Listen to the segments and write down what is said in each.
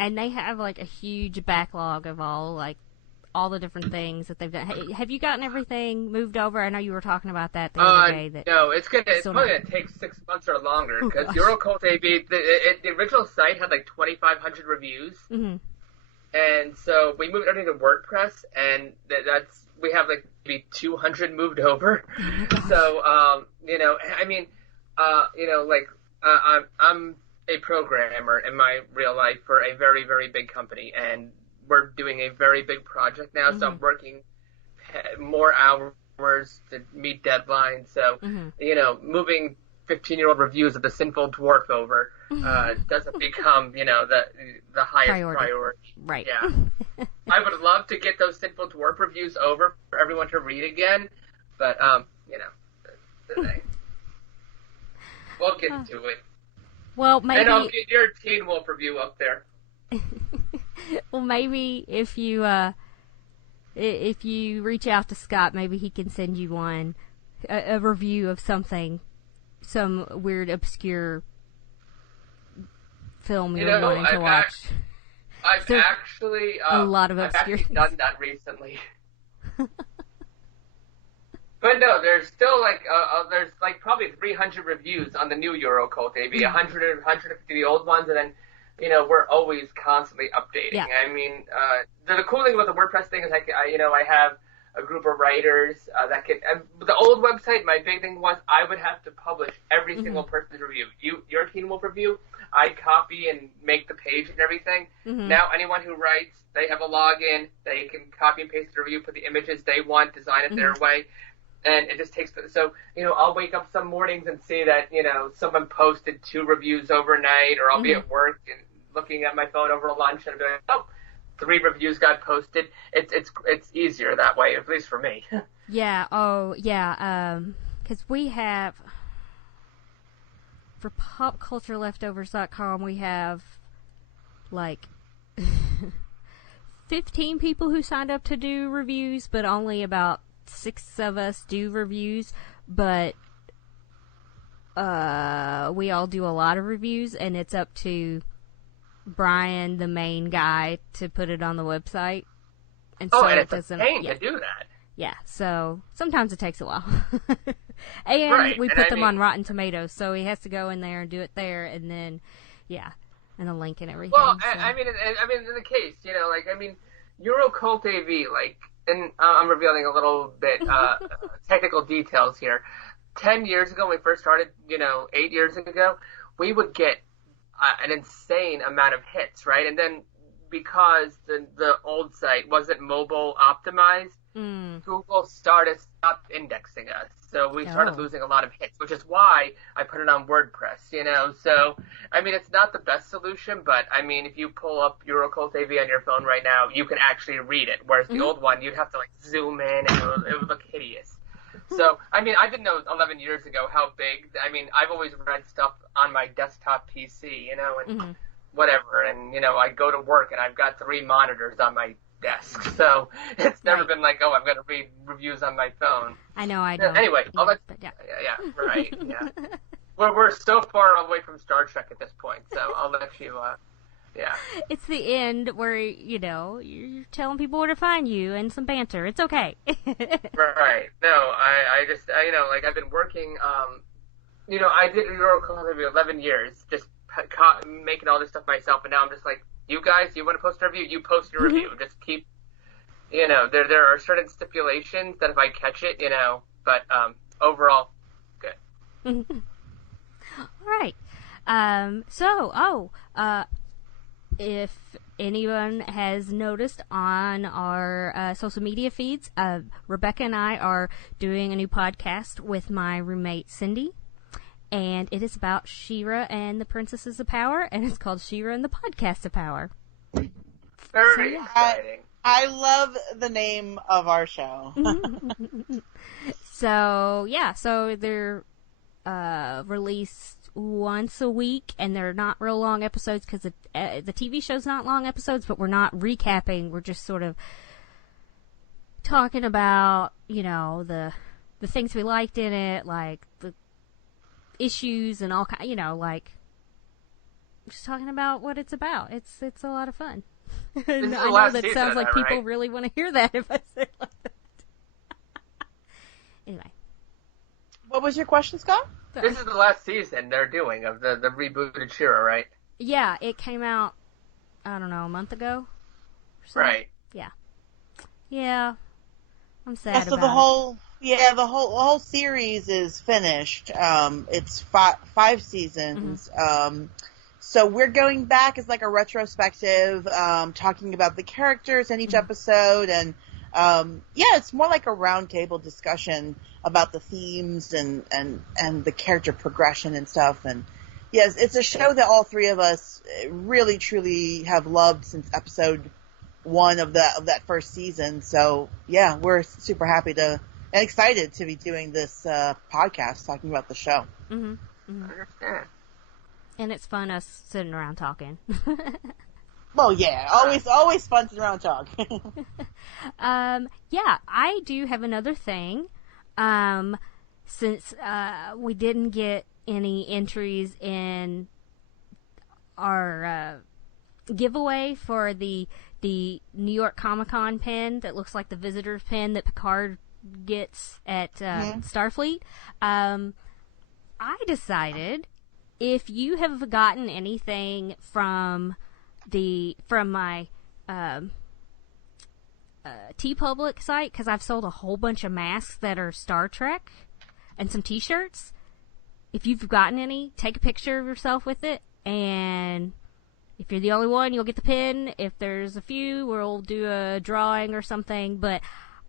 And they have, like, a huge backlog of all the different things that they've done. Hey, have you gotten everything moved over? I know you were talking about that the other day. No, it's probably going to take 6 months or longer, because Eurocult AV, the original site had like 2,500 reviews, and so we moved everything to WordPress, and we have like maybe 200 moved over. So, I'm a programmer in my real life for a very, very big company, and we're doing a very big project now, so I'm working more hours to meet deadlines. So, moving 15-year-old reviews of The Sinful Dwarf over doesn't become, the highest priority. Right. Yeah. I would love to get those Sinful Dwarf reviews over for everyone to read again, but, we'll get to it. Well, maybe... And I'll get your Teen Wolf review up there. Well, maybe if you reach out to Scott, maybe he can send you a review of something, some weird, obscure film you're wanting to watch. I've actually a lot of obscure. I've actually done that recently. But no, there's still there's probably 300 reviews on the new Eurocult AV, 100 150 the old ones, and then. We're always constantly updating. Yeah. I mean, the cool thing about the WordPress thing is I have a group of writers that can. The old website, my big thing was I would have to publish every single person's review. Your Teen Wolf review, I'd copy and make the page and everything. Now anyone who writes, they have a login. They can copy and paste the review, put the images they want, design it their way. And it just takes, so, I'll wake up some mornings and see that, someone posted 2 reviews overnight, or I'll be at work and looking at my phone over lunch and I'll be like, oh, 3 reviews got posted. It's easier that way, at least for me. Yeah. Oh, yeah. Because we have, for popcultureleftovers.com, we have, 15 people who signed up to do reviews, but only about 6 of us do reviews, but we all do a lot of reviews, and it's up to Brian, the main guy, to put it on the website. And so and it's a pain to do that. Yeah, so sometimes it takes a while. And we put them on Rotten Tomatoes, so he has to go in there and do it there, and then, and a link and everything. Well, so. I mean, in the case, Eurocult AV, and I'm revealing a little bit technical details here. 10 years ago, when we first started, 8 years ago, we would get an insane amount of hits, right? And then because the old site wasn't mobile optimized, Google stopped indexing us. So we started losing a lot of hits, which is why I put it on WordPress, So, I mean, it's not the best solution, but, I mean, if you pull up Eurocult AV on your phone right now, you can actually read it. Whereas the old one, you'd have to, zoom in, and it would look hideous. So, I mean, I didn't know 11 years ago how big, I mean, I've always read stuff on my desktop PC, and whatever. And, I go to work, and I've got 3 monitors on my desk. So it's never been like, I'm going to read reviews on my phone. I know, I don't. Anyway, right, yeah. We're so far away from Star Trek at this point, so I'll let you, It's the end where, you're telling people where to find you and some banter. It's okay. Right. No, I just, I've been working, I did Eurocult maybe 11 years, just making all this stuff myself, and now I'm just like, you guys, you want to post a review? You post your review. Just keep, there are certain stipulations that if I catch it, but overall, good. All right. If anyone has noticed on our social media feeds, Rebecca and I are doing a new podcast with my roommate Cindy. And it is about She-Ra and the Princesses of Power, and it's called She-Ra and the Podcast of Power. Very exciting. I love the name of our show. So they're released once a week, and they're not real long episodes because the TV show's not long episodes, but we're not recapping. We're just sort of talking about, the things we liked in it, like the issues and all kind, just talking about what it's about. It's a lot of fun. And I know that sounds like people right? really want to hear that if I say it like that. Anyway. What was your question, Scott? Sorry. This is the last season they're doing of the rebooted Shira, right? Yeah, it came out, I don't know, a month ago? Or so? Right. Yeah. Yeah. I'm sad Yeah, so about the whole series is finished. It's five seasons. Mm-hmm. So we're going back as like a retrospective, talking about the characters in each episode, and it's more like a roundtable discussion about the themes and the character progression and stuff. And yes, it's a show that all three of us really truly have loved since episode 1 of that first season. So yeah, we're super happy and excited to be doing this podcast talking about the show. Mm-hmm. Mm-hmm. I understand. And it's fun us sitting around talking. Well, yeah, always fun to around talk. Yeah, I do have another thing. Since we didn't get any entries in our giveaway for the New York Comic-Con pin that looks like the visitor's pin that Picard gets at Starfleet, I decided if you have gotten anything from my TeePublic site, because I've sold a whole bunch of masks that are Star Trek and some t-shirts. If you've gotten any, take a picture of yourself with it, and if you're the only one, you'll get the pin. If there's a few, we'll do a drawing or something, but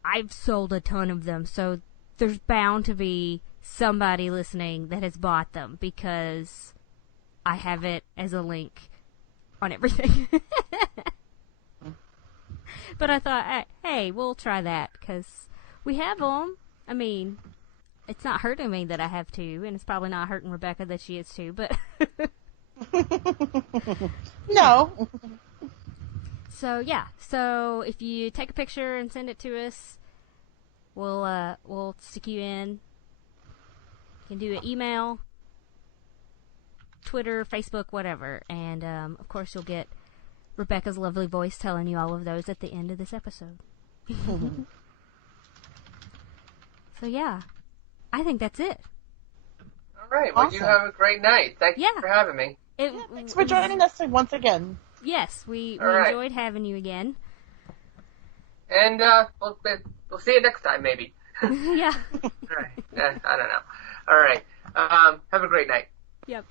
I've sold a ton of them, so there's bound to be somebody listening that has bought them, because I have it as a link on everything. But I thought, hey, we'll try that, because we have them. I mean, it's not hurting me that I have 2, and it's probably not hurting Rebecca that she has 2, but... No. So, yeah. So, if you take a picture and send it to us, we'll stick you in. You can do an email, Twitter, Facebook, whatever. And, of course, you'll get Rebecca's lovely voice telling you all of those at the end of this episode. So, yeah. I think that's it. All right. Well, Awesome. you have a great night. Thank you for having me. Thanks for joining us once again. Yes, we right. enjoyed having you again. And we'll see you next time, maybe. Yeah. All right. I don't know. All right. Have a great night. Yep.